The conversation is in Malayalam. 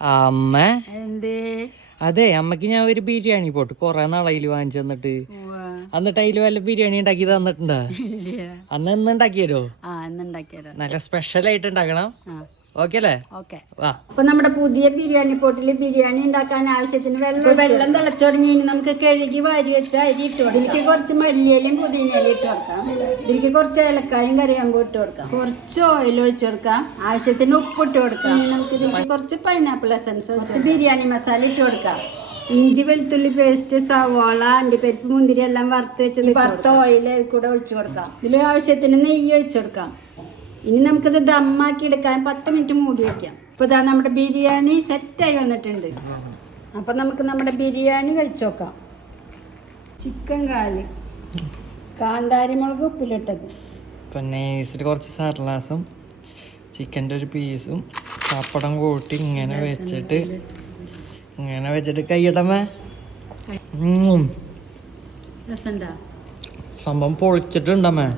അമ്മ എന്തേ? അതെ, അമ്മക്ക് ഞാൻ ഒരു ബിരിയാണി പോട്ട് കൊറേ നാളായില് വാങ്ങിച്ചു തന്നിട്ട്. എന്നിട്ട് അതില് വല്ല ബിരിയാണി ഉണ്ടാക്കി തന്നിട്ടുണ്ടാ? അന്ന് എന്ന് ഉണ്ടാക്കിയല്ലോ? നല്ല സ്പെഷ്യൽ ആയിട്ട് ഉണ്ടാക്കണം. ഓക്കെ അല്ലേ? അപ്പൊ നമ്മുടെ പുതിയ ബിരിയാണി പോട്ടില് ബിരിയാണി ഉണ്ടാക്കാൻ ആവശ്യത്തിന് വെള്ളം തിളച്ചു തുടങ്ങി. നമുക്ക് കഴുകി വാരി വെച്ച അരി ഇട്ട് കൊടുക്കാം. ഇതിലേക്ക് കുറച്ച് മല്ലിയിലയും പുതിനയിലയും ഇട്ട് കൊടുക്കാം. ഇതിലേക്ക് കുറച്ച് ഏലക്കായും കറിയാമ്പും ഇട്ട് കൊടുക്കാം. കുറച്ച് ഓയിൽ ഒഴിച്ചു കൊടുക്കാം. ആവശ്യത്തിന് ഉപ്പ് ഇട്ട് കൊടുക്കാം. നമുക്ക് ഇതിലേക്ക് കുറച്ച് പൈനാപ്പിൾ എസൻസ്, കുറച്ച് ബിരിയാണി മസാല ഇട്ട് കൊടുക്കാം. ഇഞ്ചി വെളുത്തുള്ളി പേസ്റ്റ്, സവാള, അണ്ടിപ്പരിപ്പ്, മുന്തിരി എല്ലാം വറുത്ത് വെച്ചത് വറുത്ത ഓയിൽ കൂടെ ഒഴിച്ചു കൊടുക്കാം. ഇതിൽ ആവശ്യത്തിന് നെയ്യ് ഒഴിച്ചു കൊടുക്കാം. ഇനി നമുക്കിത് ദമ്മാക്കി എടുക്കാൻ 10 മിനിറ്റ് മൂടി വയ്ക്കാം. ഇപ്പോൾ ഇതാ നമ്മുടെ ബിരിയാണി സെറ്റായി വന്നിട്ടുണ്ട്. അപ്പം നമുക്ക് നമ്മുടെ ബിരിയാണി കഴിച്ചു നോക്കാം. ചിക്കൻ കാല്, കാന്താരി മുളക് ഉപ്പിലിട്ടത്, പിന്നെ കുറച്ച് സർലാസും ചിക്കൻ്റെ ഒരു പീസും പപ്പടം കൂട്ടി ഇങ്ങനെ വെച്ചിട്ട് കൈയിടമേ. സംഭവം പൊളിച്ചിട്ടുണ്ടമ്മേ.